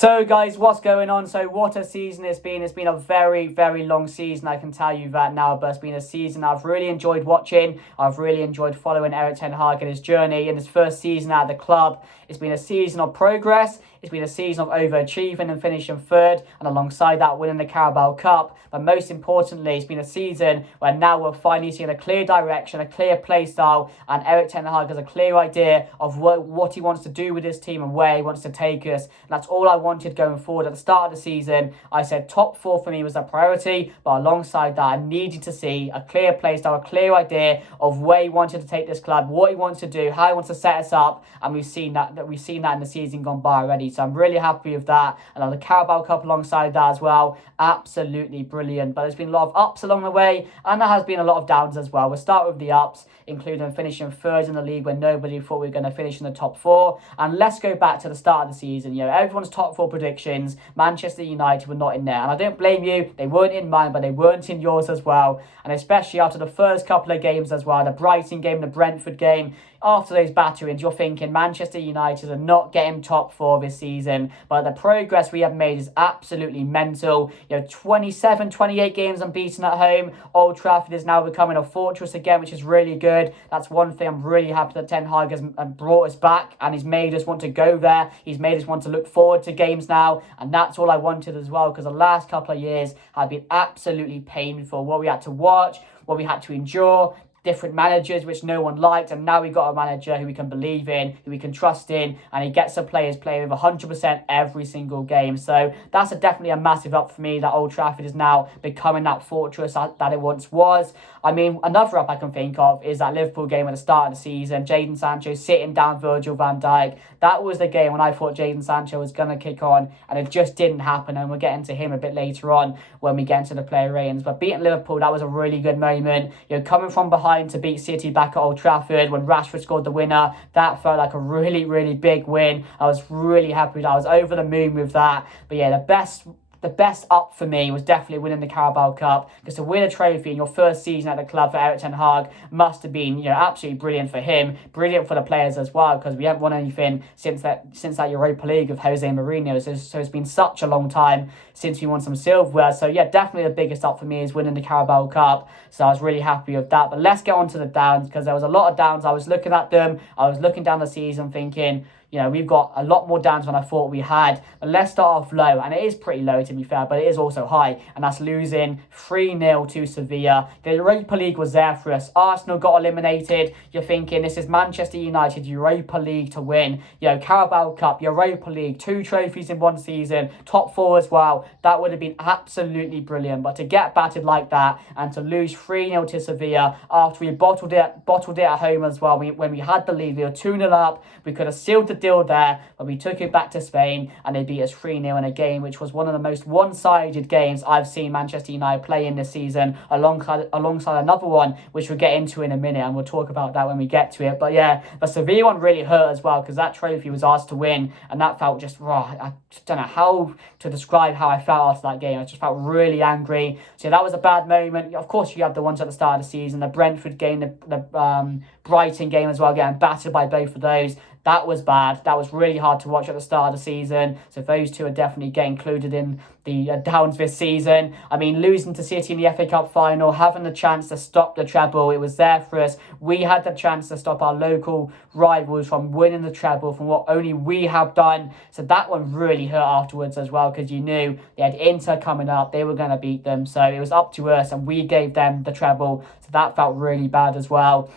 So guys, what's going on? So what a season it's been. It's been a very, very long season, I can tell you that now, but it's been a season I've really enjoyed watching. I've really enjoyed following Erik ten Hag and his journey in his first season at the club. It's been a season of progress. It's been a season of overachieving and finishing third, and alongside that winning the Carabao Cup. But most importantly, it's been a season where now we're finally seeing a clear direction, a clear play style, and Erik ten Hag has a clear idea of what he wants to do with his team and where he wants to take us. And that's all I wanted going forward. At the start of the season, I said top four for me was a priority, but alongside that, I needed to see a clear play style, a clear idea of where he wanted to take this club, what he wants to do, how he wants to set us up, and we've seen that in the season gone by already. So I'm really happy with that. And the Carabao Cup alongside that as well, absolutely brilliant. But there's been a lot of ups along the way, and there has been a lot of downs as well. We'll start with the ups, including finishing third in the league when nobody thought we were going to finish in the top four. And let's go back to the start of the season. You know, everyone's top four predictions, Manchester United were not in there. And I don't blame you. They weren't in mine, but they weren't in yours as well. And especially after the first couple of games as well, the Brighton game, the Brentford game, after those batterings, you're thinking Manchester United are not getting top four this season. But the progress we have made is absolutely mental. You know, 27, 28 games unbeaten at home. Old Trafford is now becoming a fortress again, which is really good. That's one thing I'm really happy that Ten Hag has brought us back, and he's made us want to go there. He's made us want to look forward to games now, and that's all I wanted as well, because the last couple of years have been absolutely painful. What we had to watch, what we had to endure, different managers which no one liked, and now we got a manager who we can believe in, who we can trust in, and he gets the players playing with 100% every single game. So that's definitely a massive up for me, that Old Trafford is now becoming that fortress that it once was. I mean, another up I can think of is that Liverpool game at the start of the season, Jadon Sancho sitting down Virgil van Dijk. That was the game when I thought Jadon Sancho was going to kick on, and it just didn't happen, and we'll get into him a bit later on when we get into the player ratings. But beating Liverpool, that was a really good moment. You know, coming from behind to beat City back at Old Trafford when Rashford scored the winner, that felt like a really, really big win. I was really happy that I was over the moon with that. But yeah, the best up for me was definitely winning the Carabao Cup, because to win a trophy in your first season at the club for Erik ten Hag must have been, you know, absolutely brilliant for him, brilliant for the players as well, because we haven't won anything since that Europa League of Jose Mourinho. So it's been such a long time since we won some silverware. So yeah, definitely the biggest up for me is winning the Carabao Cup. So I was really happy with that. But let's get on to the downs, because there was a lot of downs. I was looking at them, I was looking down the season thinking, you know, we've got a lot more downs than I thought we had. But let's start off low. And it is pretty low, to be fair, but it is also high. And that's losing 3-0 to Sevilla. The Europa League was there for us. Arsenal got eliminated. You're thinking, this is Manchester United Europa League to win. You know, Carabao Cup, Europa League, 2 trophies in one season, top 4 as well. That would have been absolutely brilliant. But to get battered like that and to lose 3-0 to Sevilla after we bottled it at home as well. When we had the lead, we were 2-0 up. We could have sealed the deal there, but we took it back to Spain and they beat us 3-0 in a game which was one of the most one-sided games I've seen Manchester United play in this season, alongside another one which we'll get into in a minute, and we'll talk about that when we get to it. But yeah, the Sevilla one really hurt as well, because that trophy was ours to win, and that felt just I just don't know how to describe how I felt after that game. I just felt really angry. So that was a bad moment. Of course, you have the ones at the start of the season, the Brentford game, the Brighton game as well, getting battered by both of those. That was bad. That was really hard to watch at the start of the season. So those two are definitely getting included in the downs this season. I mean, losing to City in the FA Cup final, having the chance to stop the treble, it was there for us. We had the chance to stop our local rivals from winning the treble, from what only we have done. So that one really hurt afterwards as well, because you knew they had Inter coming up, they were going to beat them. So it was up to us, and we gave them the treble. So that felt really bad as well.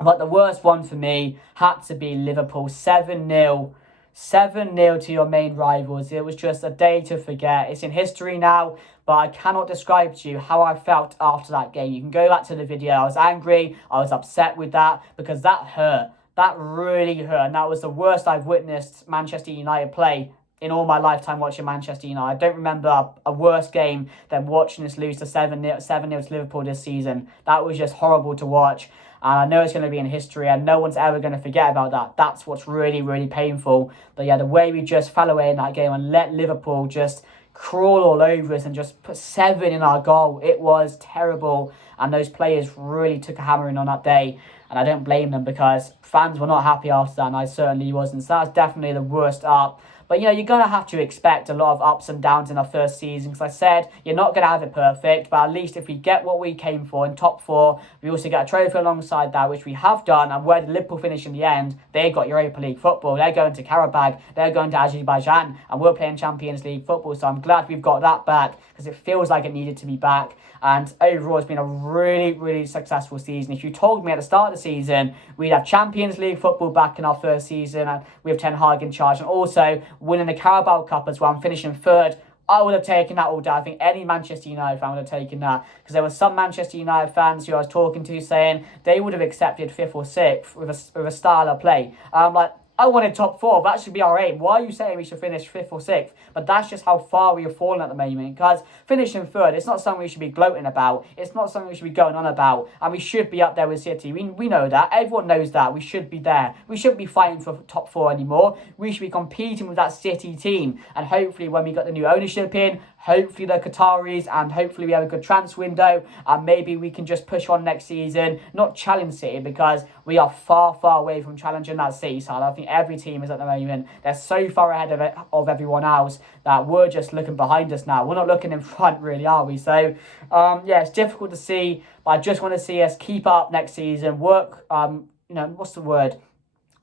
But the worst one for me had to be Liverpool, 7-0. 7-0 to your main rivals. It was just a day to forget. It's in history now, but I cannot describe to you how I felt after that game. You can go back to the video. I was angry. I was upset with that, because that hurt. That really hurt. And that was the worst I've witnessed Manchester United play in all my lifetime watching Manchester United. I don't remember a worse game than watching us lose to 7-0 to Liverpool this season. That was just horrible to watch. And I know it's going to be in history, and no one's ever going to forget about that. That's what's really, really painful. But yeah, the way we just fell away in that game and let Liverpool just crawl all over us and just put 7 in our goal, it was terrible. And those players really took a hammering on that day. And I don't blame them, because fans were not happy after that, and I certainly wasn't. So that's definitely the worst up. But, you're going to have to expect a lot of ups and downs in our first season. Because I said, you're not going to have it perfect. But at least if we get what we came for in top four, we also get a trophy alongside that, which we have done. And where did Liverpool finish in the end? They got Europa League football. They're going to Karabakh. They're going to Azerbaijan. And we're playing Champions League football. So I'm glad we've got that back, because it feels like it needed to be back. And overall, it's been a really, really successful season. If you told me at the start of the season we'd have Champions League football back in our first season, and we have Ten Hag in charge, and also winning the Carabao Cup as well, and finishing third, I would have taken that all day. I think any Manchester United fan would have taken that, because there were some Manchester United fans who I was talking to saying they would have accepted 5th or 6th with a style of play. I'm like, I wanted top 4. That should be our aim. Why are you saying we should finish 5th or 6th? But that's just how far we have fallen at the moment. Because finishing third, it's not something we should be gloating about. It's not something we should be going on about. And we should be up there with City. We know that. Everyone knows that. We should be there. We shouldn't be fighting for top 4 anymore. We should be competing with that City team. And hopefully when we got the new ownership in, hopefully the Qataris, and hopefully we have a good transfer window, and maybe we can just push on next season, not challenge City, because we are far away from challenging that City side. I think every team is at the moment. They're so far ahead of everyone else that we're just looking behind us now. We're not looking in front, really, are we? So, it's difficult to see, but I just want to see us keep up next season, work,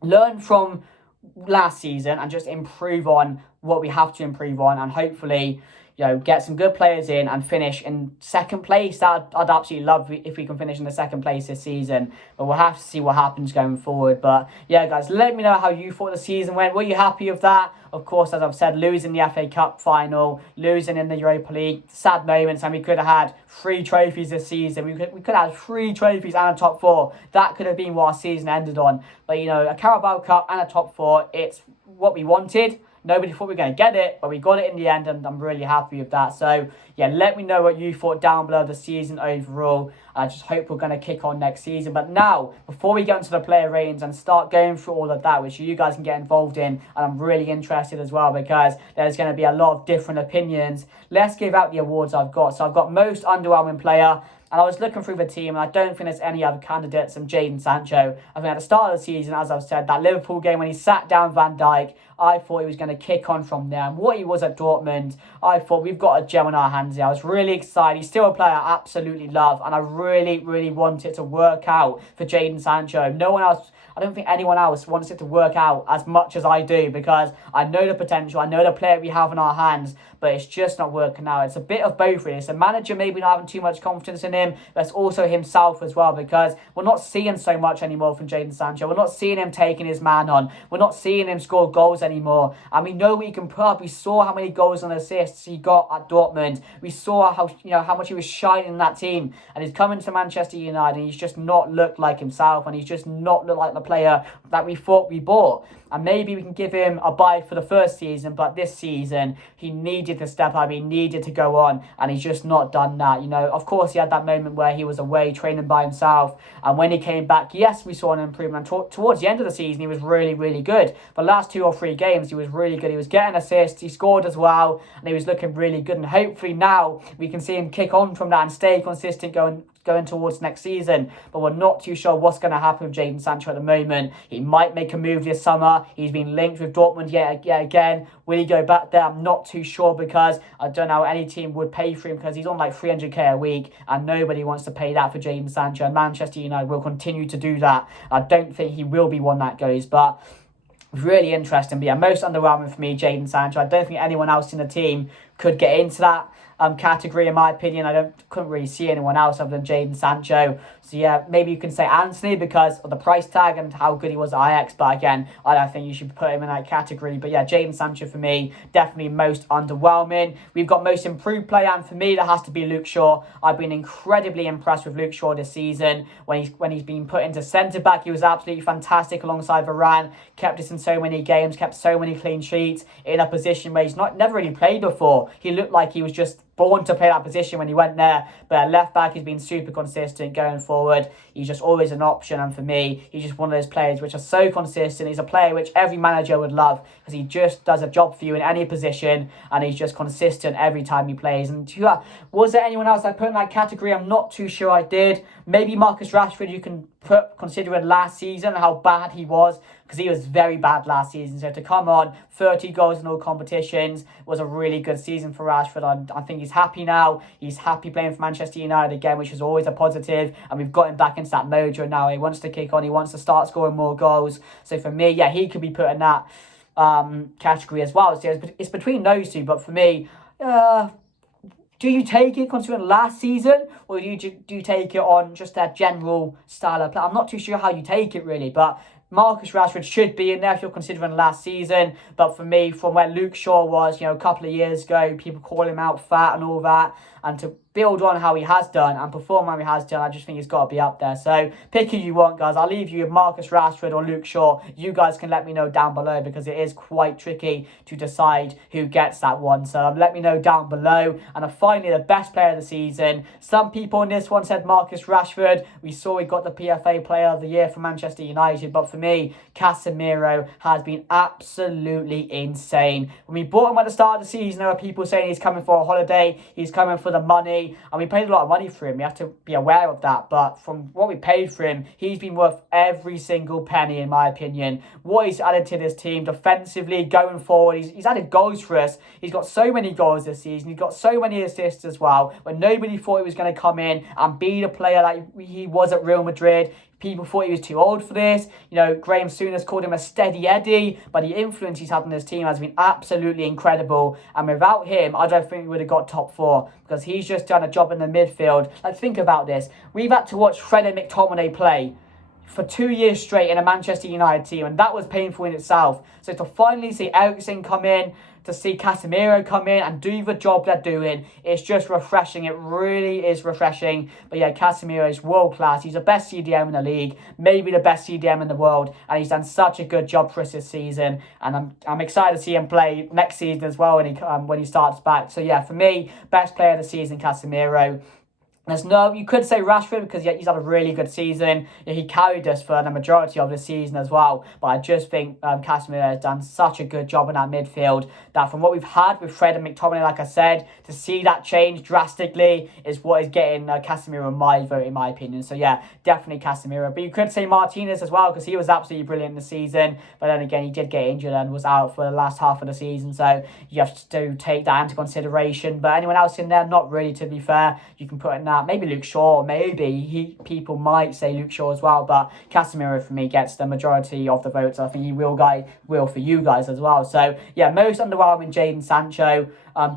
learn from last season and just improve on what we have to improve on, and hopefully get some good players in and finish in second place. I'd absolutely love if we can finish in the second place this season. But we'll have to see what happens going forward. But yeah, guys, let me know how you thought the season went. Were you happy with that? Of course, as I've said, losing the FA Cup final, losing in the Europa League, sad moments, and we could have had 3 trophies this season. We could have had 3 trophies and a top 4. That could have been what our season ended on. But, a Carabao Cup and a top 4, it's what we wanted. Nobody thought we were going to get it, but we got it in the end, and I'm really happy with that. So, yeah, let me know what you thought down below the season overall. I just hope we're going to kick on next season. But now, before we get into the player ratings and start going through all of that, which you guys can get involved in, and I'm really interested as well, because there's going to be a lot of different opinions, let's give out the awards I've got. So I've got most underwhelming player. And I was looking through the team, and I don't think there's any other candidates than Jadon Sancho. I think at the start of the season, as I've said, that Liverpool game when he sat down Van Dijk, I thought he was going to kick on from there. And what he was at Dortmund, I thought we've got a gem on our hands here. I was really excited. He's still a player I absolutely love, and I really, really want it to work out for Jadon Sancho. No one else, I don't think anyone else wants it to work out as much as I do, because I know the potential, I know the player we have in our hands, but it's just not working out. It's a bit of both, really. It's a manager maybe not having too much confidence in him, but it's also himself as well, because we're not seeing so much anymore from Jadon Sancho. We're not seeing him taking his man on. We're not seeing him score goals anymore. And we know what he can put up. We saw how many goals and assists he got at Dortmund. We saw how much he was shining in that team. And he's coming to Manchester United, and he's just not looked like himself, and he's just not looked like the player that we thought we bought. And maybe we can give him a buy for the first season, but this season he needed to step up, he needed to go on, and he's just not done that. Of course he had that moment where he was away training by himself, and when he came back, yes, we saw an improvement. Towards the end of the season he was really, really good. The last 2 or 3 games he was really good. He was getting assists, he scored as well, and he was looking really good. And hopefully now we can see him kick on from that and stay consistent going towards next season. But we're not too sure what's going to happen with Jadon Sancho at the moment. He might make a move this summer. He's been linked with Dortmund yet again. Will he go back there? I'm not too sure, because I don't know how any team would pay for him, because he's on like 300k a week, and nobody wants to pay that for Jadon Sancho, and Manchester United will continue to do that. I don't think he will be one that goes, but really interesting. But yeah, most underwhelming for me, Jadon Sancho. I don't think anyone else in the team could get into that category, in my opinion. I couldn't really see anyone else other than Jadon Sancho. So yeah, maybe you can say Antony because of the price tag and how good he was at Ajax. But again, I don't think you should put him in that category. But yeah, Jadon Sancho for me, definitely most underwhelming. We've got most improved player, and for me that has to be Luke Shaw. I've been incredibly impressed with Luke Shaw this season. When he's been put into centre back, he was absolutely fantastic alongside Varane. Kept us in so many games, kept so many clean sheets in a position where he's never really played before. He looked like he was just born to play that position when he went there. But at left back, he's been super consistent going forward. He's just always an option, and for me, he's just one of those players which are so consistent. He's a player which every manager would love, because he just does a job for you in any position, and he's just consistent every time he plays. And was there anyone else I put in that category? I'm not too sure I did. Maybe Marcus Rashford you can considering last season and how bad he was, because he was very bad last season. So to come on, 30 goals in all competitions, was a really good season for Rashford. I think he's happy now. He's happy playing for Manchester United again, which is always a positive. And we've got him back into that mojo now. He wants to kick on. He wants to start scoring more goals. So for me, yeah, he could be put in that category as well. So it's between those two. But for me, do you take it considering last season, or do you take it on just that general style of play? I'm not too sure how you take it really, but Marcus Rashford should be in there if you're considering last season. But for me, from where Luke Shaw was, a couple of years ago, people call him out fat and all that, and to build on how he has done and perform how he has done, I just think he's got to be up there. So pick who you want, guys. I'll leave you with Marcus Rashford or Luke Shaw. You guys can let me know down below, because it is quite tricky to decide who gets that one. So let me know down below. And finally, the best player of the season. Some people in this one said Marcus Rashford. We saw he got the PFA Player of the Year for Manchester United. But for me, Casemiro has been absolutely insane. When we bought him at the start of the season, there were people saying he's coming for a holiday. He's coming for the money. And we paid a lot of money for him. We have to be aware of that. But from what we paid for him, he's been worth every single penny, in my opinion. What he's added to this team defensively, going forward, he's added goals for us. He's got so many goals this season. He's got so many assists as well. When nobody thought he was going to come in and be the player that he was at Real Madrid. People thought he was too old for this. Graham Souness called him a steady Eddie, but the influence he's had on this team has been absolutely incredible. And without him, I don't think we would have got top 4, because he's just done a job in the midfield. Like, think about this. We've had to watch Fred and McTominay play for 2 years straight in a Manchester United team, and that was painful in itself. So to finally see Eriksen come in, to see Casemiro come in and do the job they're doing, it's just refreshing. It really is refreshing. But yeah, Casemiro is world class. He's the best CDM in the league, maybe the best CDM in the world, and he's done such a good job for us this season. And I'm excited to see him play next season as well when he starts back. So yeah, for me, best player of the season, Casemiro. You could say Rashford, because he's had a really good season. He carried us for the majority of the season as well. But I just think Casemiro has done such a good job in that midfield, that from what we've had with Fred and McTominay, like I said, to see that change drastically is what is getting Casemiro my vote, in my opinion. So yeah, definitely Casemiro. But you could say Martinez as well, because he was absolutely brilliant in the season. But then again, he did get injured and was out for the last half of the season. So you have to take that into consideration. But anyone else in there, not really, to be fair. You can put in that. Maybe Luke Shaw, people might say Luke Shaw as well, but Casemiro for me gets the majority of the votes. I think he will for you guys as well. So yeah, most underwhelming, Jadon Sancho.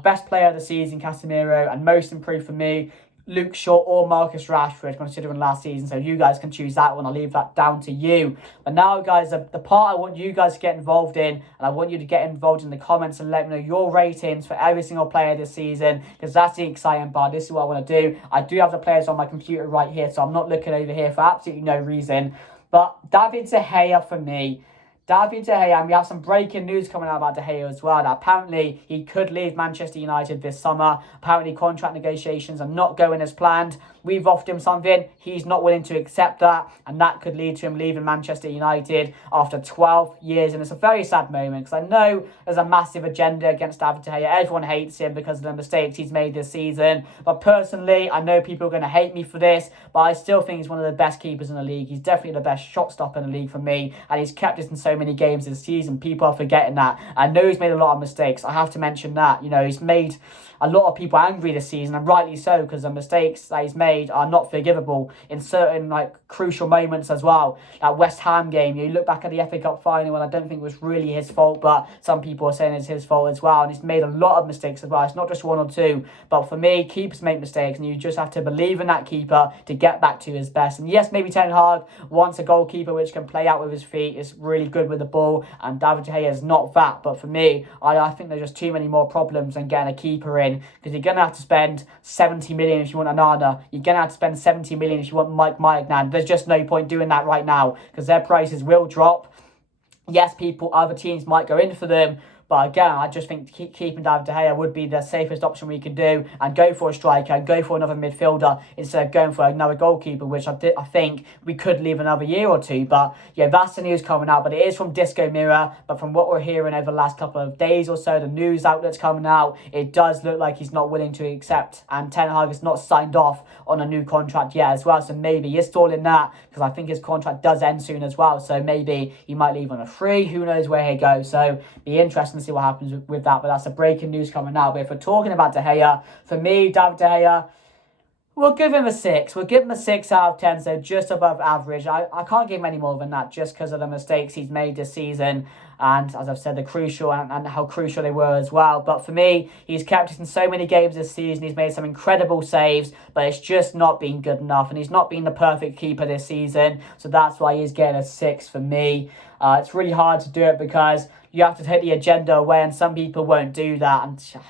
Best player of the season, Casemiro, and most improved for me, Luke Shaw or Marcus Rashford, considering last season. So you guys can choose that one. I'll leave that down to you. But now, guys, the part I want you guys to get involved in, and I want you to get involved in the comments and let me know your ratings for every single player this season, because that's the exciting part. This is what I want to do. I do have the players on my computer right here, so I'm not looking over here for absolutely no reason. But David De Gea for me. David De Gea, and we have some breaking news coming out about De Gea as well, that apparently he could leave Manchester United this summer. Apparently contract negotiations are not going as planned. We've offered him something, he's not willing to accept that, and that could lead to him leaving Manchester United after 12 years. And it's a very sad moment, because I know there's a massive agenda against David De Gea. Everyone hates him because of the mistakes he's made this season. But personally, I know people are going to hate me for this, but I still think he's one of the best keepers in the league. He's definitely the best shot stopper in the league for me, and he's kept us in so many games this season. People are forgetting that. I know he's made a lot of mistakes. I have to mention that. He's made a lot of people angry this season, and rightly so, because the mistakes that he's made are not forgivable in certain crucial moments as well. That West Ham game, you look back at the FA Cup final, and I don't think it was really his fault, but some people are saying it's his fault as well, and he's made a lot of mistakes as well. It's not just one or two, but for me, keepers make mistakes, and you just have to believe in that keeper to get back to his best. And yes, maybe Ten Hag wants a goalkeeper which can play out with his feet, is really good with the ball, and David De Gea is not that. But for me, I think there's just too many more problems than getting a keeper in, because you're going to have to spend 70 million if you want Onana. You're going to have to spend 70 million if you want Mike Maignan. There's just no point doing that right now, because their prices will drop. Yes, other teams might go in for them, But again, I just think keeping David De Gea would be the safest option we could do, and go for a striker and go for another midfielder instead of going for another goalkeeper, which I think we could leave another year or two. But yeah, that's the news coming out. But it is from Disco Mirror. But from what we're hearing over the last couple of days or so, the news outlets coming out, it does look like he's not willing to accept, and Ten Hag has not signed off on a new contract yet as well. So maybe he's stalling that, because I think his contract does end soon as well. So maybe he might leave on a free. Who knows where he goes? So be interesting to see what happens with that. But that's a breaking news coming out. But if we're talking about De Gea, for me, David De Gea, we'll give him a 6. We'll give him a 6 out of 10, so just above average. I can't give him any more than that, just because of the mistakes he's made this season. And as I've said, the crucial and how crucial they were as well. But for me, he's kept us in so many games this season. He's made some incredible saves, but it's just not been good enough. And he's not been the perfect keeper this season. So that's why he's getting a 6 for me. It's really hard to do it because you have to take the agenda away, and some people won't do that. And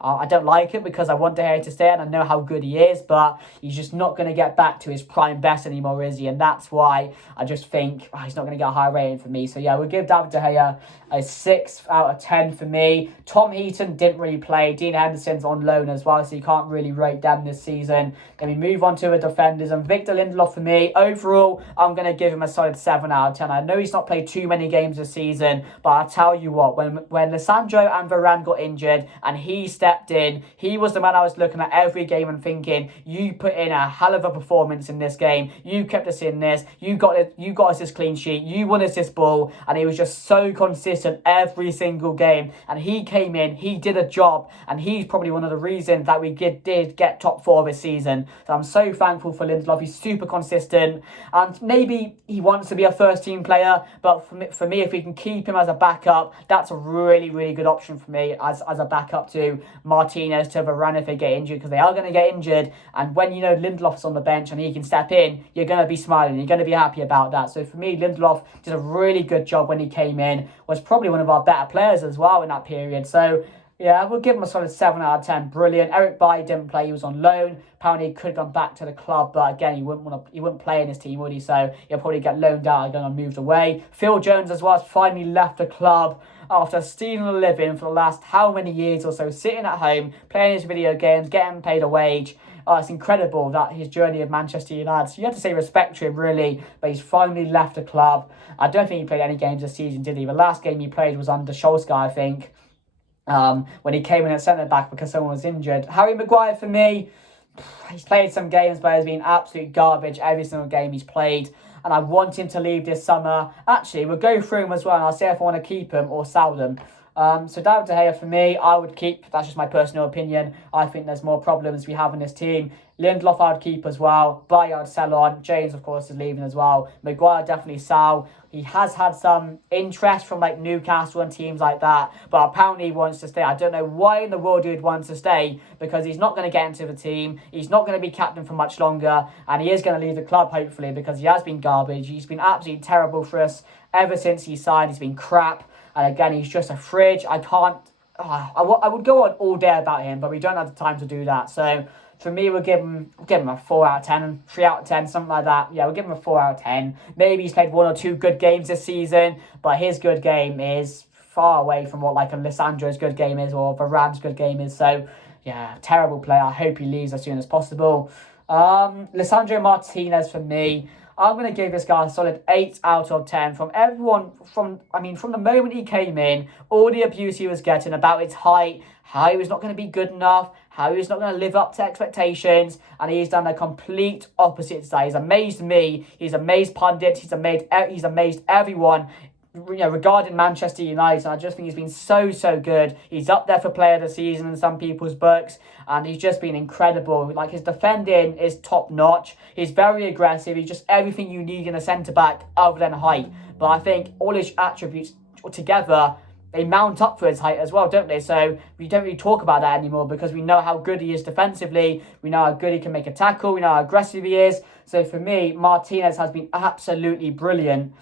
I don't like it, because I want De Gea to stay, and I know how good he is, but he's just not going to get back to his prime best anymore, is he? And that's why I just think he's not going to get a high rating for me. So yeah, we'll give David De Gea a 6 out of 10 for me. Tom Heaton didn't really play. Dean Henderson's on loan as well, so you can't really rate them this season. Then we move on to the defenders, and Victor Lindelof for me, overall, I'm going to give him a solid 7 out of 10. I know he's not played too many games this season, but I'll tell you what, when Lisandro and Varane got injured and he stepped in, he was the man I was looking at every game and thinking, you put in a hell of a performance in this game. You kept us in this. You got us this clean sheet. You won us this ball. And he was just so consistent every single game. And he came in, he did a job, and he's probably one of the reasons that we did get top 4 this season. So I'm so thankful for Lindelof. He's super consistent, and maybe he wants to be a first team player, but for me, if we can keep him as a backup, that's a really, really good option for me as a backup to Martinez, to Varane if they get injured, because they are going to get injured. And when you know Lindelof's on the bench and he can step in, you're going to be smiling. You're going to be happy about that. So for me, Lindelof did a really good job when he came in, was probably one of our better players as well in that period. So yeah, we'll give him a solid 7 out of 10. Brilliant. Eric Bailly didn't play. He was on loan. Apparently, he could have gone back to the club, but again, he wouldn't play in his team, would he? So he'll probably get loaned out again and moved away. Phil Jones as well has finally left the club after stealing a living for the last how many years or so, sitting at home, playing his video games, getting paid a wage. It's incredible that his journey of Manchester United. So you have to say respect to him, really, but he's finally left the club. I don't think he played any games this season, did he? The last game he played was under Solskjaer, I think, when he came in at centre-back because someone was injured. Harry Maguire, for me, he's played some games, but has been absolute garbage every single game he's played. And I want him to leave this summer. Actually, we'll go through him as well, and I'll see if I want to keep him or sell them. So David De Gea, for me, I would keep. That's just my personal opinion. I think there's more problems we have in this team. Lindelof I would keep as well. Bailly I would sell on. James, of course, is leaving as well. Maguire definitely sell. He has had some interest from like Newcastle and teams like that, but apparently he wants to stay. I don't know why in the world he would want to stay, because he's not going to get into the team. He's not going to be captain for much longer, and he is going to leave the club, hopefully, because he has been garbage. He's been absolutely terrible for us ever since he signed. He's been crap. And again, he's just a fridge. I can't... I would go on all day about him, but we don't have the time to do that. So for me, we'll give him a 4 out of 10, 3 out of 10, something like that. Yeah, we'll give him a 4 out of 10. Maybe he's played 1 or 2 good games this season, but his good game is far away from what like a Lisandro's good game is or Varane's good game is. So yeah, terrible player. I hope he leaves as soon as possible. Lisandro Martinez, for me, I'm going to give this guy a solid 8 out of 10 from everyone. From the moment he came in, all the abuse he was getting about his height, how he was not going to be good enough, how he was not going to live up to expectations, and he's done the complete opposite today. He's amazed me, he's amazed pundits, he's amazed everyone, you know, regarding Manchester United. I just think he's been so good. He's up there for player of the season in some people's books, and he's just been incredible. Like, his defending is top notch. He's very aggressive. He's just everything you need in a centre back other than height. But I think all his attributes together, they mount up for his height as well, don't they? So we don't really talk about that anymore because we know how good he is defensively. We know how good he can make a tackle. We know how aggressive he is. So for me, Martinez has been absolutely brilliant.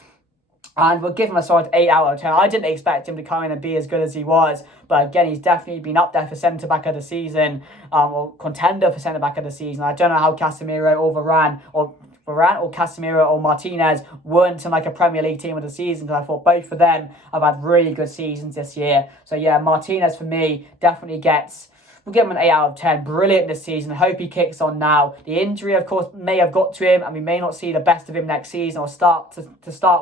And we'll give him a solid 8 out of 10. I didn't expect him to come in and be as good as he was. But again, he's definitely been up there for centre-back of the season, or contender for centre-back of the season. I don't know how Casemiro or Varane, or Varane or Casemiro or Martinez weren't in like a Premier League team of the season, because I thought both of them have had really good seasons this year. So yeah, Martinez for me definitely gets... We'll give him an 8 out of 10. Brilliant this season. Hope he kicks on now. The injury, of course, may have got to him, and we may not see the best of him next season, or start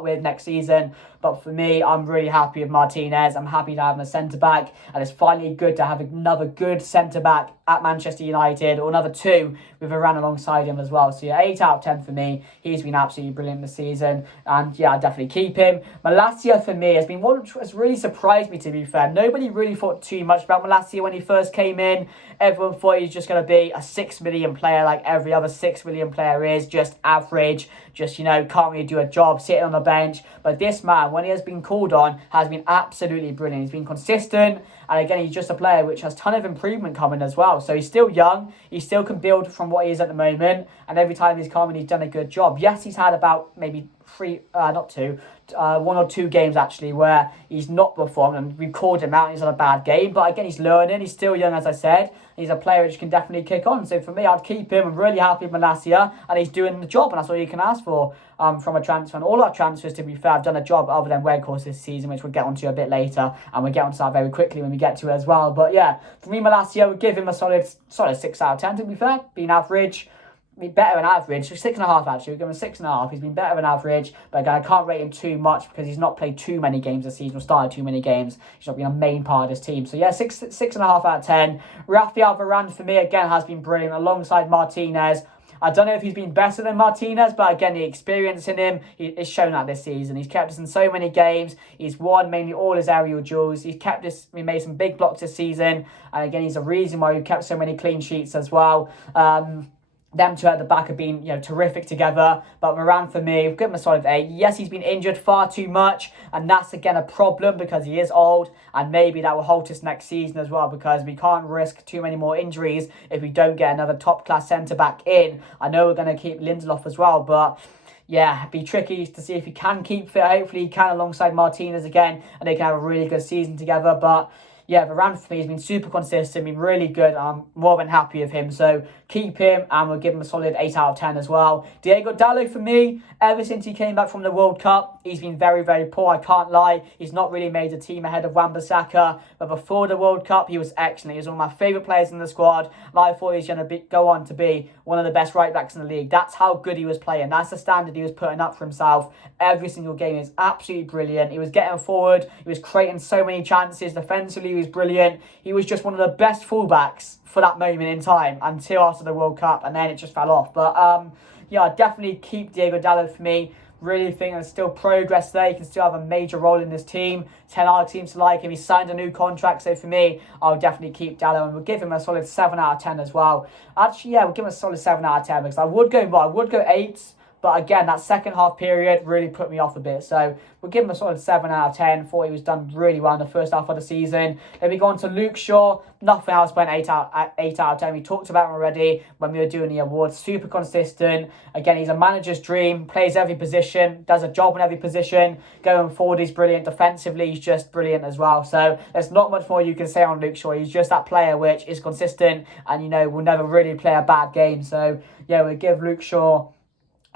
with next season. But for me, I'm really happy with Martinez. I'm happy to have him as centre-back, and it's finally good to have another good centre-back at Manchester United, or another two with Varane alongside him as well. So yeah, 8 out of 10 for me. He's been absolutely brilliant this season, and yeah, I'd definitely keep him. Malacia for me has been one which has really surprised me, to be fair. Nobody really thought too much about Malacia when he first came in. Everyone thought he was just going to be a 6 million player like every other 6 million player is, just average, just, can't really do a job, sitting on the bench. But this man, when he has been called on, has been absolutely brilliant. He's been consistent, and again, he's just a player which has a ton of improvement coming as well. So he's still young, he still can build from what he is at the moment, and every time he's come in, he's done a good job. Yes, he's had about maybe one or two games actually where he's not performed, and we called him out and he's had a bad game. But again, he's learning, he's still young, as I said. He's a player which can definitely kick on. So for me, I'd keep him. I'm really happy with Malacia, and he's doing the job, and that's all you can ask for from a transfer. And all our transfers, to be fair, have done a job other than Weghorst this season, which we'll get onto a bit later, and we'll get onto that very quickly when we get to it as well. But yeah, for me, Malacia, would give him a solid 6 out of 10, to be fair. Being average. Better than average, 6.5 actually. We'll give him a 6.5. He's been better than average, but again, I can't rate him too much because he's not played too many games this season, or started too many games. He's not been a main part of this team. So yeah, 6.5 out of 10. Rafael Varane for me again has been brilliant alongside Martinez. I don't know if he's been better than Martinez, but again, the experience in him is shown that this season. He's kept us in so many games. He's won mainly all his aerial duels. He's kept us. We made some big blocks this season, and again, he's a reason why we've kept so many clean sheets as well. Them two at the back have been, terrific together. But Varane, for me, give him a solid 8. Yes, he's been injured far too much, and that's again a problem because he is old, and maybe that will halt us next season as well, because we can't risk too many more injuries if we don't get another top-class centre-back in. I know we're going to keep Lindelof as well, but yeah, it'd be tricky to see if he can keep fit. Hopefully he can alongside Martinez again, and they can have a really good season together. But yeah, Varane for me has been super consistent, been really good. I'm more than happy with him. So keep him, and we'll give him a solid 8 out of 10 as well. Diogo Dalot for me, ever since he came back from the World Cup, he's been very, very poor. I can't lie. He's not really made the team ahead of Wan-Bissaka. But before the World Cup, he was excellent. He was one of my favourite players in the squad. And I thought he was going to go on to be one of the best right-backs in the league. That's how good he was playing. That's the standard he was putting up for himself every single game. He was absolutely brilliant. He was getting forward. He was creating so many chances. Defensively, he was brilliant. He was just one of the best fullbacks for that moment in time until after the World Cup, and then it just fell off. But yeah, I'd definitely keep Diogo Dalot for me. Really think there's still progress there. He can still have a major role in this team. Ten Hag seems to like him. He signed a new contract, so for me, I'll definitely keep Dalot, and we'll give him a solid 7 out of 10 as well. Actually, yeah, we'll give him a solid 7 out of 10 because I would go 8. But again, that second half period really put me off a bit. So we'll give him a solid 7 out of 10. Thought he was done really well in the first half of the season. Then we go on to Luke Shaw. Nothing else but 8 out of 10. We talked about him already when we were doing the awards. Super consistent. Again, he's a manager's dream. Plays every position. Does a job in every position. Going forward, he's brilliant. Defensively, he's just brilliant as well. So there's not much more you can say on Luke Shaw. He's just that player which is consistent and, will never really play a bad game. So, yeah, we'll give Luke Shaw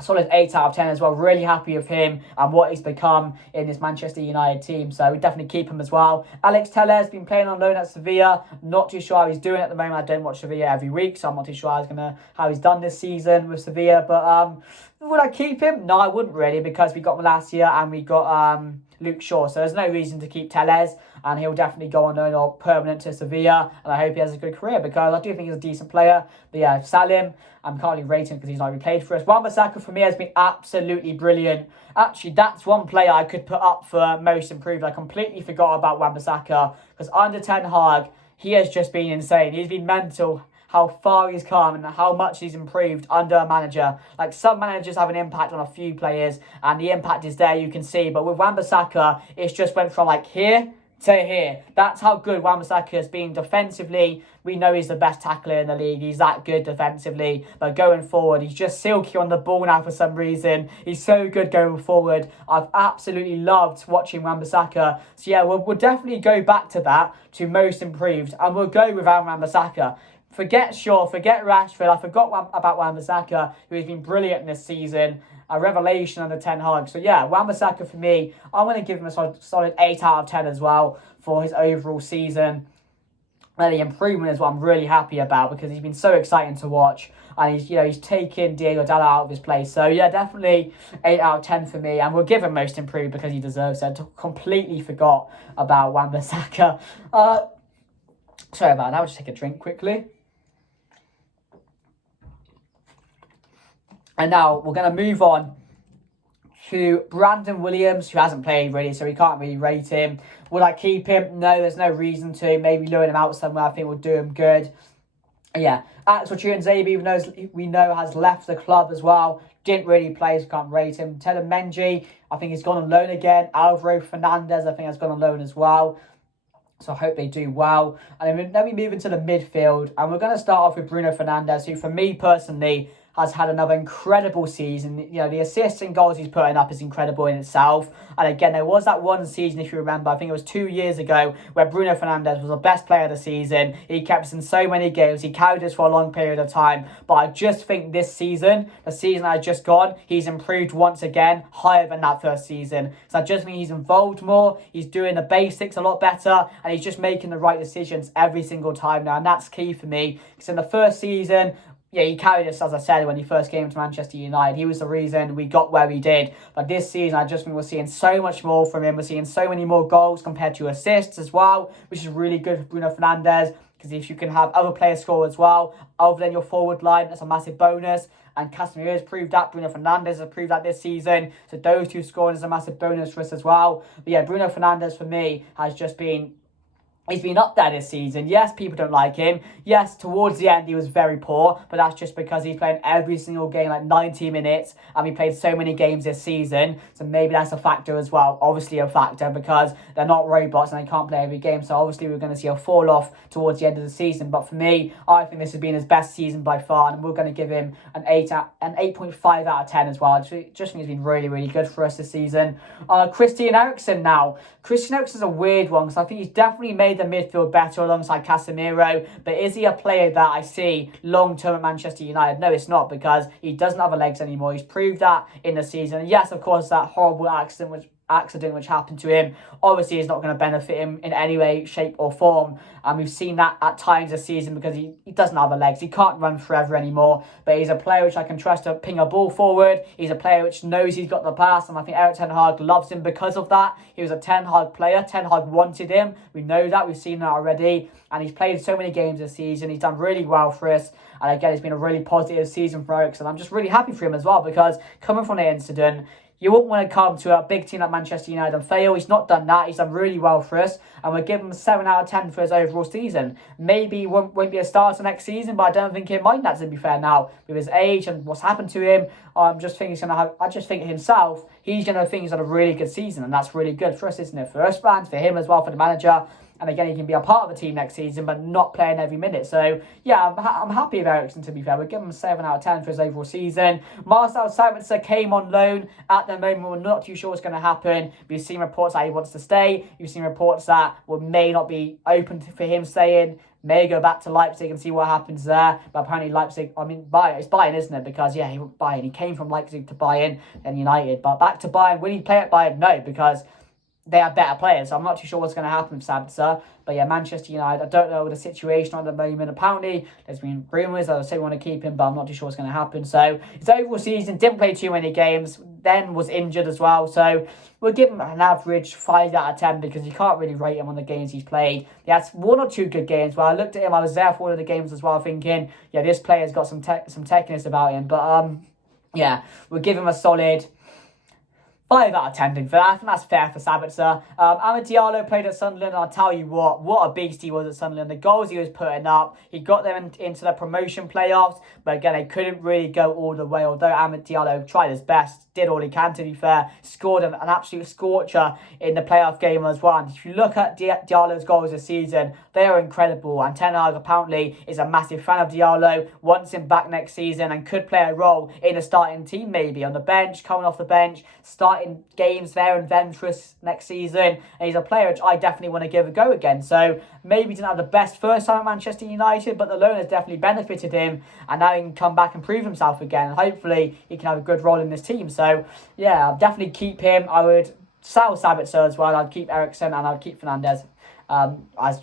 solid 8 out of 10 as well. Really happy with him and what he's become in this Manchester United team. So we definitely keep him as well. Alex Telles been playing on loan at Sevilla. Not too sure how he's doing at the moment. I don't watch Sevilla every week, so I'm not too sure how he's done this season with Sevilla. But would I keep him? No, I wouldn't really, because we got Malacia and we got Luke Shaw. So there's no reason to keep Telles, and he'll definitely go on loan or permanent to Sevilla. And I hope he has a good career, because I do think he's a decent player. But yeah, Salim, I'm currently rating because he's not really played for us. Wan-Bissaka for me has been absolutely brilliant. Actually, that's one player I could put up for most improved. I completely forgot about Wan-Bissaka, because under Ten Hag, he has just been insane. He's been mental how far he's come and how much he's improved under a manager. Like, some managers have an impact on a few players, and the impact is there, you can see. But with Wan-Bissaka, it's just went from like here to here. That's how good Wan-Bissaka has been defensively. We know he's the best tackler in the league. He's that good defensively. But going forward, he's just silky on the ball now for some reason. He's so good going forward. I've absolutely loved watching Wan-Bissaka. So yeah, we'll definitely go back to that, to most improved. And we'll go without Wan-Bissaka. forget Shaw, forget Rashford. I forgot about Wan-Bissaka, who has been brilliant this season. A revelation under Ten Hag. So yeah, Wan-Bissaka for me, I'm going to give him a solid 8 out of 10 as well for his overall season. And the improvement is what I'm really happy about, because he's been so exciting to watch, and he's taken Diogo Dalot out of his place. So yeah, definitely 8 out of 10 for me, and we'll give him most improved because he deserves it. I completely forgot about Wan-Bissaka. Sorry about that. I'll just take a drink quickly. And now we're going to move on to Brandon Williams, who hasn't played really, so we can't really rate him. Would I keep him? No, there's no reason to. Maybe loan him out somewhere. I think we'll do him good. Yeah, Axel Tuanzebe, even though we know has left the club as well, didn't really play, so can't rate him. Teden Mengi, I think he's gone on loan again. Alvaro Fernandez, I think, has gone on loan as well. So I hope they do well. And then we move into the midfield, and we're going to start off with Bruno Fernandes, who for me personally has had another incredible season. The assists and goals he's putting up is incredible in itself. And again, there was that one season, if you remember, I think it was 2 years ago, where Bruno Fernandes was the best player of the season. He kept us in so many games. He carried us for a long period of time. But I just think this season, the season that has just gone, he's improved once again, higher than that first season. So I just think he's involved more. He's doing the basics a lot better. And he's just making the right decisions every single time now. And that's key for me. Because in the first season, yeah, he carried us, as I said, when he first came to Manchester United. He was the reason we got where we did. But this season, I just think we're seeing so much more from him. We're seeing so many more goals compared to assists as well, which is really good for Bruno Fernandes. Because if you can have other players score as well, other than your forward line, that's a massive bonus. And Casemiro has proved that. Bruno Fernandes has proved that this season. So those two scoring is a massive bonus for us as well. But yeah, Bruno Fernandes for me has just been... He's been up there this season. Yes, people don't like him. Yes, towards the end he was very poor, but that's just because he's playing every single game like 90 minutes, and we played so many games this season, so maybe that's a factor as well. Obviously a factor, because they're not robots and they can't play every game, so obviously we're going to see a fall off towards the end of the season. But for me, I think this has been his best season by far, and we're going to give him an 8.5 out of 10 as well. I just think he's been really, really good for us this season. Christian Eriksen now. Christian Eriksen is a weird one, because I think he's definitely made the midfield better alongside Casemiro, but is he a player that I see long term at Manchester United? No, it's not, because he doesn't have the legs anymore. He's proved that in the season. And yes, of course, that horrible accident which happened to him obviously is not going to benefit him in any way, shape or form, and we've seen that at times this season, because he doesn't have the legs. He can't run forever anymore, but he's a player which I can trust to ping a ball forward. He's a player which knows he's got the pass, and I think Erik Ten Hag loves him because of that. He was a Ten Hag player. Ten Hag wanted him. We know that. We've seen that already, and he's played so many games this season. He's done really well for us, and again, it's been a really positive season for Eriksen. I'm just really happy for him as well, because coming from the incident, you wouldn't want to come to a big team like Manchester United and fail. He's not done that. He's done really well for us. And we'll give him a 7 out of 10 for his overall season. Maybe he won't be a starter next season, but I don't think he'll mind that, to be fair now. With his age and what's happened to him, I just think himself, he's going to think he's had a really good season. And that's really good for us, isn't it? For us fans, for him as well, for the manager. And again, he can be a part of the team next season, but not playing every minute. So, yeah, I'm happy with Eriksen, to be fair. We'll give him a 7 out of 10 for his overall season. Marcel Sabitzer came on loan. At the moment, we're not too sure what's going to happen. We've seen reports that he wants to stay. We've seen reports that may not be open for him staying. May go back to Leipzig and see what happens there. But apparently Leipzig, Bayern, it's Bayern, isn't it? Because, yeah, Bayern. He came from Leipzig to Bayern and United. But back to Bayern. Will he play at Bayern? No, because they have better players, so I'm not too sure what's going to happen with Sabitzer. But yeah, Manchester United, I don't know the situation at the moment. Apparently, there's been rumours that they say we want to keep him, but I'm not too sure what's going to happen. So, his overall season, didn't play too many games, then was injured as well. So, we'll give him an average 5 out of 10, because you can't really rate him on the games he's played. He had 1 or 2 good games. Well, I looked at him, I was there for one of the games as well, thinking, yeah, this player's got some techiness about him. But, yeah, we'll give him a solid 5 out of 10 for that. I think that's fair for Sabitzer. Amad Diallo played at Sunderland, and I'll tell you what a beast he was at Sunderland. The goals he was putting up, he got them into the promotion playoffs, but again, they couldn't really go all the way, although Amad Diallo tried his best, did all he can, to be fair, scored an absolute scorcher in the playoff game as well. And if you look at Diallo's goals this season, they are incredible, and Ten Hag apparently is a massive fan of Diallo, wants him back next season, and could play a role in the starting team, maybe on the bench, coming off the bench, starting starting games there and then for us next season. And he's a player which I definitely want to give a go again. So maybe he didn't have the best first time at Manchester United, but the loan has definitely benefited him, and now he can come back and prove himself again. And hopefully he can have a good role in this team. So yeah, I'll definitely keep him. I would sell Sabitzer as well. I'd keep Eriksen and I'd keep Fernandes, as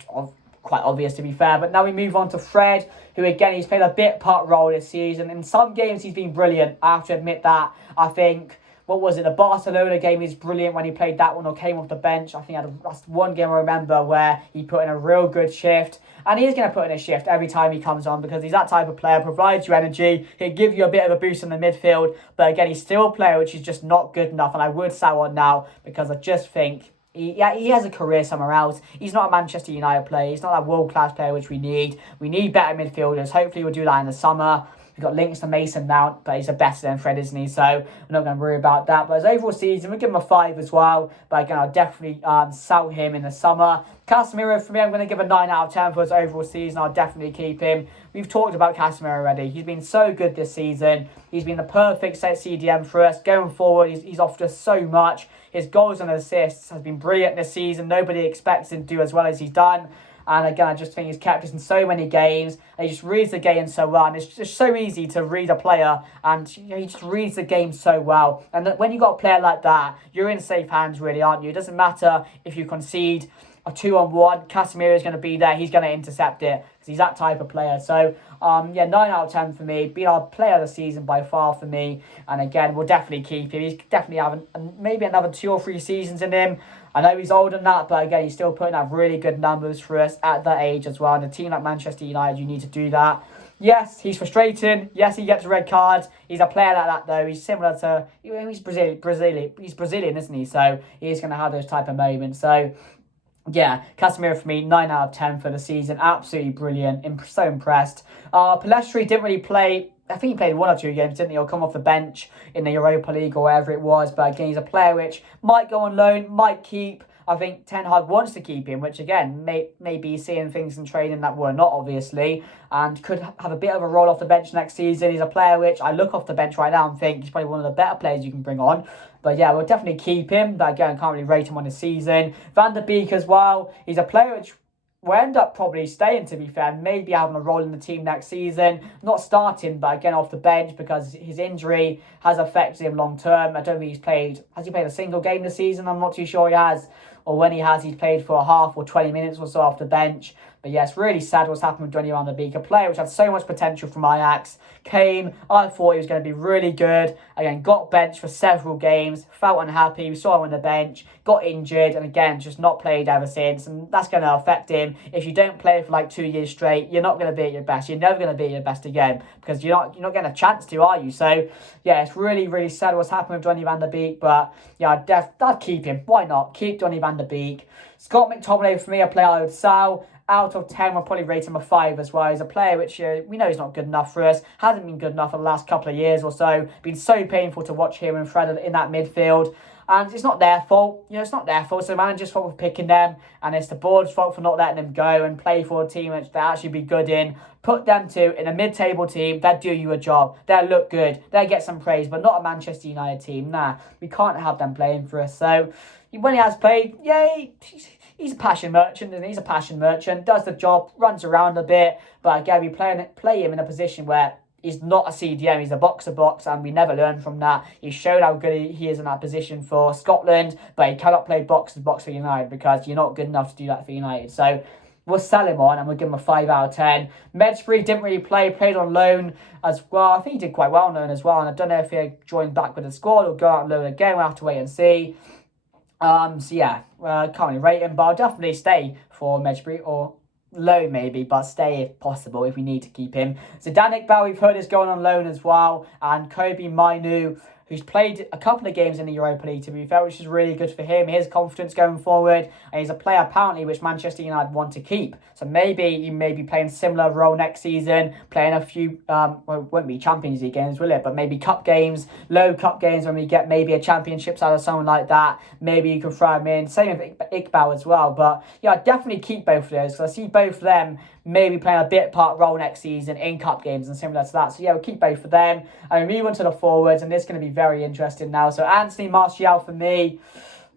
quite obvious to be fair. But now we move on to Fred, who again, he's played a bit part role this season. In some games he's been brilliant, I have to admit that. I think, what was it, the Barcelona game, is brilliant when he played that one or came off the bench. I think that's one game I remember where he put in a real good shift. And he is going to put in a shift every time he comes on, because he's that type of player, provides you energy, he'll give you a bit of a boost in the midfield. But again, he's still a player which is just not good enough, and I would sell on now, because I just think he has a career somewhere else. He's not a Manchester United player. He's not that world-class player which we need. We need better midfielders. Hopefully we'll do that in the summer. We've got links to Mason Mount, but he's a better than Fred, isn't he? So we're not going to worry about that. But his overall season, we'll give him a 5 as well. But again, I'll definitely sell him in the summer. Casemiro, for me, I'm going to give a 9 out of 10 for his overall season. I'll definitely keep him. We've talked about Casemiro already. He's been so good this season. He's been the perfect set CDM for us. Going forward, he's offered us so much. His goals and assists has been brilliant this season. Nobody expects him to do as well as he's done. And again, I just think he's kept us in so many games. And he just reads the game so well. And it's just so easy to read a player. And he just reads the game so well. And when you've got a player like that, you're in safe hands, really, aren't you? It doesn't matter if you concede a 2-on-1. Casemiro is going to be there. He's going to intercept it, because he's that type of player. So, 9 out of 10 for me. Been our player of the season by far for me. And again, we'll definitely keep him. He's definitely having maybe another 2 or 3 seasons in him. I know he's older than that, but again, he's still putting out really good numbers for us at that age as well. And a team like Manchester United, you need to do that. Yes, he's frustrating. Yes, he gets red cards. He's a player like that, though. He's similar to... He's Brazilian. He's Brazilian, isn't he? So he's going to have those type of moments. So yeah, Casemiro for me, 9 out of 10 for the season. Absolutely brilliant. So impressed. Pellistri didn't really play... I think he played 1 or 2 games, didn't he? He'll come off the bench in the Europa League or wherever it was. But again, he's a player which might go on loan, might keep. I think Ten Hag wants to keep him, which again, may be seeing things in training that were not, obviously. And could have a bit of a role off the bench next season. He's a player which I look off the bench right now and think he's probably one of the better players you can bring on. But yeah, we'll definitely keep him. But again, can't really rate him on the season. Van der Beek as well. He's a player which will end up probably staying, to be fair, maybe having a role in the team next season. Not starting, but again off the bench, because his injury has affected him long term. I don't think has he played a single game this season? I'm not too sure he has. Or when he has, he's played for a half or 20 minutes or so off the bench. But yeah, it's really sad what's happened with Donny van der Beek, a player which had so much potential from Ajax. Came, I thought he was going to be really good. Again, got benched for several games, felt unhappy, we saw him on the bench, got injured, and again, just not played ever since. And that's going to affect him. If you don't play for like 2 years straight, you're not going to be at your best. You're never going to be at your best again, because you're not getting a chance to, are you? So yeah, it's really, really sad what's happened with Donny van der Beek. But yeah, I'd keep him. Why not? Keep Donny van der Beek. Scott McTominay, for me, a player I would sell. Out of 10, we'll probably rate him a 5 as well. He's a player which we know he's not good enough for us. Hasn't been good enough for the last couple of years or so. Been so painful to watch him and Fred in that midfield. And it's not their fault. It's not their fault. It's the manager's fault for picking them. And it's the board's fault for not letting them go and play for a team which they actually be good in. Put them in a mid-table team. They'll do you a job. They'll look good. They'll get some praise. But not a Manchester United team. Nah, we can't have them playing for us. So when he has played, yay, he's a passion merchant, and he's a passion merchant, does the job, runs around a bit, but again, we play him in a position where he's not a CDM, he's a box-to-box, and we never learn from that. He showed how good he is in that position for Scotland, but he cannot play box-to-box for United, because you're not good enough to do that for United. So we'll sell him on, and we'll give him a 5 out of 10. Medsbury didn't really play, played on loan as well. I think he did quite well on loan as well, and I don't know if he'll join back with the squad or go out on loan again. We'll have to wait and see. So yeah, can't really rate him, but I'll definitely stay for Medsbury, or loan maybe, but stay if possible if we need to keep him. Zidane Iqbal, we've heard, is going on loan as well, and Kobe Mainu, who's played a couple of games in the Europa League, to be fair, which is really good for him. His confidence going forward, and he's a player apparently which Manchester United want to keep. So maybe he may be playing a similar role next season, playing a few, well, it won't be Champions League games, will it? But maybe cup games, low cup games when we get maybe a championships out of someone like that. Maybe you can throw him in. Same with Iqbal as well. But yeah, I'd definitely keep both of those, because I see both of them maybe playing a bit part role next season in cup games and similar to that. So yeah, we'll keep both of them. And we move on to the forwards, and this is going to be very interesting now. So Anthony Martial for me.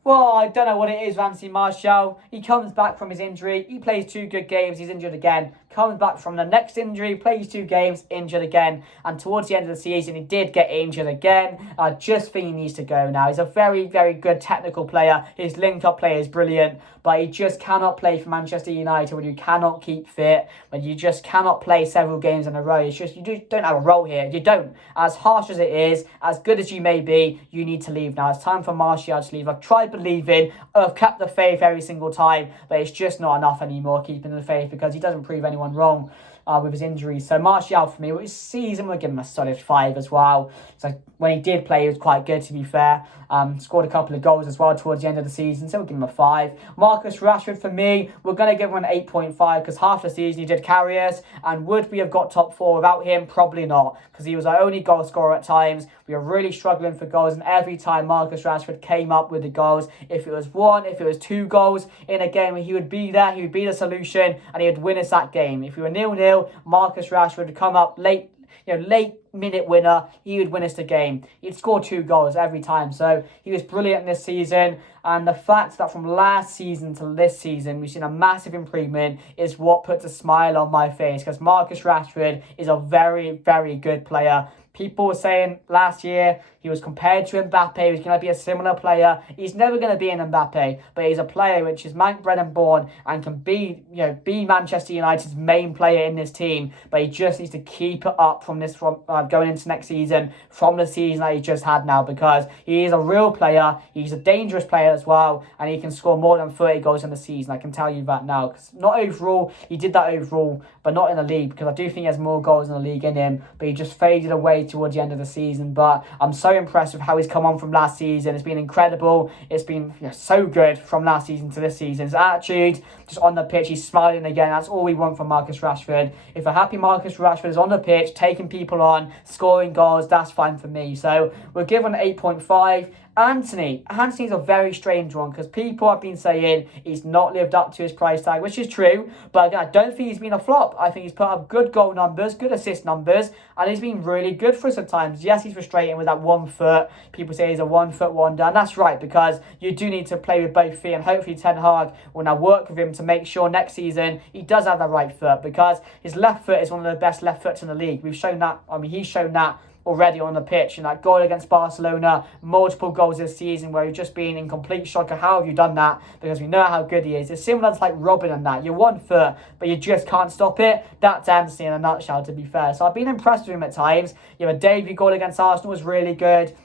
Well, I don't know what it is, Anthony Martial. He comes back from his injury. He plays 2 good games. He's injured again. Comes back from the next injury, plays 2 games, injured again. And towards the end of the season, he did get injured again. I just think he needs to go now. He's a very, very good technical player. His link-up play is brilliant. But he just cannot play for Manchester United when you cannot keep fit, when you just cannot play several games in a row. It's just, you don't have a role here. You don't. As harsh as it is, as good as you may be, you need to leave now. It's time for Martial to leave. I've tried believing, I've kept the faith every single time, but it's just not enough anymore keeping the faith because he doesn't prove anyone wrong with his injuries. So Martial for me, this season we'll give him a solid 5 as well. So when he did play, he was quite good, to be fair. Scored a couple of goals as well towards the end of the season, so we'll give him a 5. Marcus Rashford for me, we're going to give him an 8.5 because half the season he did carry us, and would we have got top 4 without him? Probably not, because he was our only goal scorer at times. We were really struggling for goals, and every time Marcus Rashford came up with the goals, if it was 1, if it was 2 goals in a game, he would be there, he would be the solution, and he would win us that game. If we were 0-0, Marcus Rashford would come up late minute winner, he would win us the game. He'd score 2 goals every time. So he was brilliant this season. And the fact that from last season to this season, we've seen a massive improvement is what puts a smile on my face, because Marcus Rashford is a very, very good player. People were saying last year he was compared to Mbappe. He was going to be a similar player. He's never going to be an Mbappe, but he's a player which is bred and born and can be Manchester United's main player in this team. But he just needs to keep it up from going into next season, from the season that he just had now, because he is a real player. He's a dangerous player as well, and he can score more than 30 goals in the season. I can tell you that now. Because not overall, he did that overall, but not in the league, because I do think he has more goals in the league in him, but he just faded away towards the end of the season. But I'm so impressed with how he's come on from last season. It's been incredible. It's been so good from last season to this season. His attitude, just on the pitch, he's smiling again. That's all we want from Marcus Rashford. If a happy Marcus Rashford is on the pitch, taking people on, scoring goals, that's fine for me. So we'll give him an 8.5. Anthony's a very strange one, because people have been saying he's not lived up to his price tag, which is true, but again, I don't think he's been a flop. I think he's put up good goal numbers, good assist numbers, and he's been really good for us at times. Yes, he's frustrating with that 1 foot. People say he's a 1 foot wonder, and that's right, because you do need to play with both feet, and hopefully Ten Hag will now work with him to make sure next season he does have the right foot, because his left foot is one of the best left foots in the league. We've shown that. He's shown that already on the pitch, and that goal against Barcelona, multiple goals this season where he's just been in complete shock of how have you done that, because we know how good he is. It's similar to like Robin and that. You're 1 foot, but you just can't stop it. That's Anthony in a nutshell, to be fair. So I've been impressed with him at times. Your debut goal against Arsenal was really good.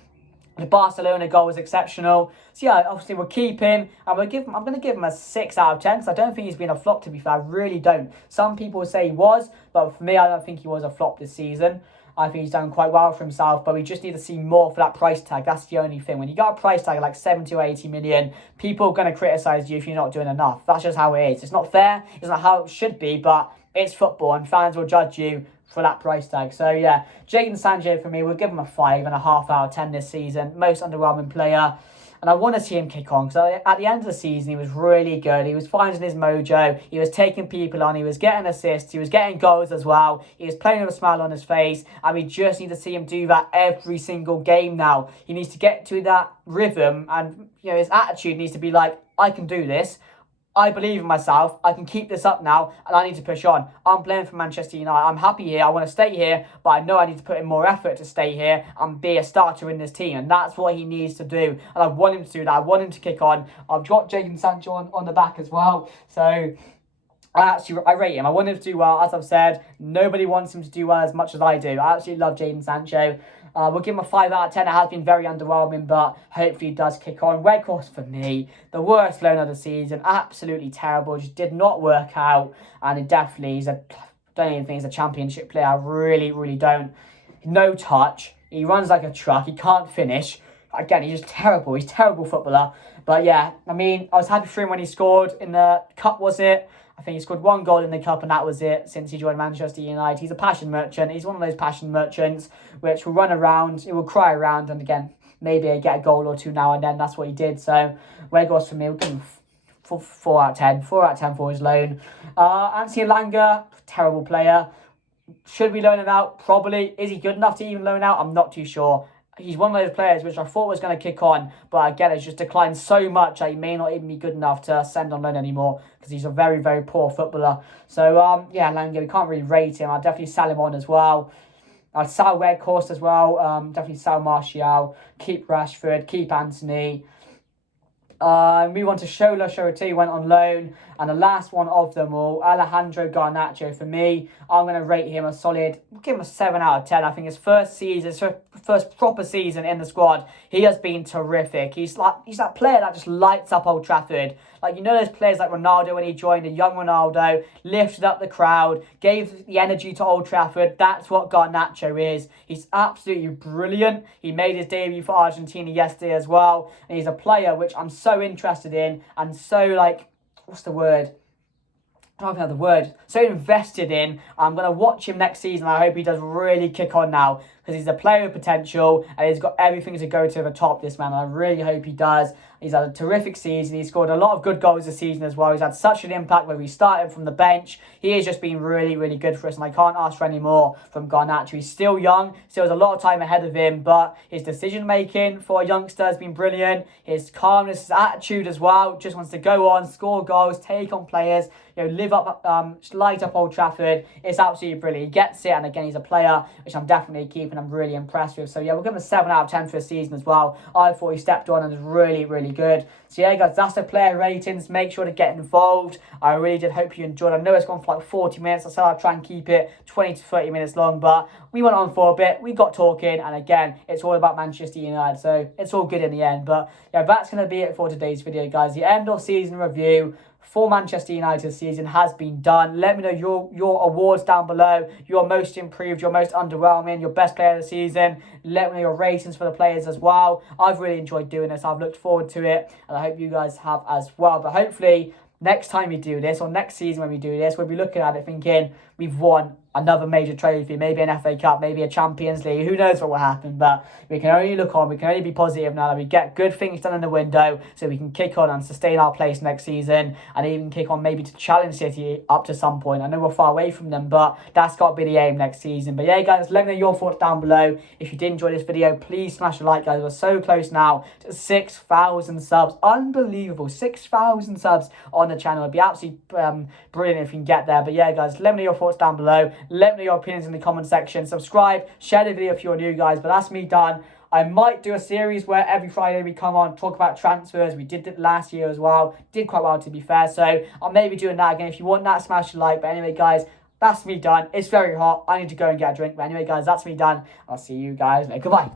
The Barcelona goal was exceptional. So yeah, obviously we'll keep him, and I'm going to give him a 6 out of 10, because I don't think he's been a flop, to be fair. I really don't. Some people say he was, but for me, I don't think he was a flop this season. I think he's done quite well for himself, but we just need to see more for that price tag. That's the only thing. When you got a price tag like 70 or 80 million, people are going to criticise you if you're not doing enough. That's just how it is. It's not fair. It's not how it should be, but it's football, and fans will judge you for that price tag. So yeah, Jadon Sancho for me, we'll give him a 5.5 out of 10 this season. Most underwhelming player. And I want to see him kick on, because at the end of the season, he was really good. He was finding his mojo. He was taking people on. He was getting assists. He was getting goals as well. He was playing with a smile on his face. And we just need to see him do that every single game now. He needs to get to that rhythm. And his attitude needs to be like, I can do this. I believe in myself. I can keep this up now, and I need to push on. I'm playing for Manchester United. I'm happy here. I want to stay here, but I know I need to put in more effort to stay here and be a starter in this team, and that's what he needs to do. And I want him to do that. I want him to kick on. I've got Jadon Sancho on the back as well, so I rate him. I want him to do well. As I've said, nobody wants him to do well as much as I do. I absolutely love Jadon Sancho. We'll give him a 5 out of 10. It has been very underwhelming, but hopefully he does kick on. Weghorst for me, the worst loan of the season. Absolutely terrible. Just did not work out. And it definitely don't even think he's a championship player. I really, really don't. No touch. He runs like a truck. He can't finish. Again, he's just terrible. He's a terrible footballer. But yeah, I was happy for him when he scored in the cup, was it? I think he scored 1 goal in the cup, and that was it since he joined Manchester United. He's a passion merchant. He's one of those passion merchants which will run around, he will cry around, and again, maybe get a goal or 2 now and then. That's what he did. So Weghorst for me, we'll give him 4 out of 10. 4 out of 10 for his loan. Anthony Elanga, terrible player. Should we loan him out? Probably. Is he good enough to even loan out? I'm not too sure. He's one of those players which I thought was going to kick on, but again, it's just declined so much that he may not even be good enough to send on loan anymore because he's a very, very poor footballer. So, yeah, Elanga, we can't really rate him. I'll definitely sell him on as well. I'd sell Weghorst as well. Definitely sell Martial. Keep Rashford. Keep Antony. Move on to Shola. Shola went on loan. And the last one of them all, Alejandro Garnacho. For me, I'm going to rate him a solid, give him a 7 out of 10. I think his first season, his first proper season in the squad, he has been terrific. He's that player that just lights up Old Trafford. Like, you know those players like Ronaldo when he joined, a young Ronaldo, lifted up the crowd, gave the energy to Old Trafford. That's what Garnacho is. He's absolutely brilliant. He made his debut for Argentina yesterday as well. And he's a player which I'm so interested in and so, like, what's the word? I don't have the word. So invested in. I'm going to watch him next season. I hope he does really kick on now because he's a player with potential and he's got everything to go to the top, this man. I really hope he does. He's had a terrific season. He's scored a lot of good goals this season as well. He's had such an impact whether he started from the bench. He has just been really, really good for us and I can't ask for any more from Garnacho. He's still young. Still has a lot of time ahead of him, but his decision-making for a youngster has been brilliant. His calmness, his attitude as well. Just wants to go on, score goals, take on players, live up, light up Old Trafford. It's absolutely brilliant. He gets it, and again, he's a player which I'm definitely keeping. I'm really impressed with. So yeah, we'll give him a 7 out of 10 for the season as well. I thought he stepped on and was really, really good. So yeah, guys, that's the player ratings. Make sure to get involved. I really did hope you enjoyed. I know it's gone for like 40 minutes. I said I'll try and keep it 20 to 30 minutes long, but we went on for a bit. We got talking, and again, it's all about Manchester United, so it's all good in the end. But yeah, that's going to be it for today's video, guys. The end of season review for Manchester United season has been done. Let me know your awards down below. Your most improved, your most underwhelming, your best player of the season. Let me know your ratings for the players as well. I've really enjoyed doing this. I've looked forward to it, and I hope you guys have as well. But hopefully, next time we do this, or next season when we do this, we'll be looking at it thinking we've won another major trophy, maybe an FA Cup, maybe a Champions League. Who knows what will happen, but we can only look on. We can only be positive now that we get good things done in the window so we can kick on and sustain our place next season and even kick on maybe to challenge City up to some point. I know we're far away from them, but that's got to be the aim next season. But yeah, guys, let me know your thoughts down below. If you did enjoy this video, please smash a like, guys. We're so close now to 6,000 subs. Unbelievable. 6,000 subs on the channel. It'd be absolutely brilliant if you can get there. But yeah, guys, let me know your thoughts down below. Let me know your opinions in the comment section. Subscribe, share the video if you're new, guys. But that's me done. I might do a series where every Friday we come on, talk about transfers. We did it last year as well. Did quite well, to be fair. So I'll maybe doing that again. If you want that, smash a like. But anyway, guys, that's me done. It's very hot. I need to go and get a drink. But anyway, guys, that's me done. I'll see you guys later. Goodbye.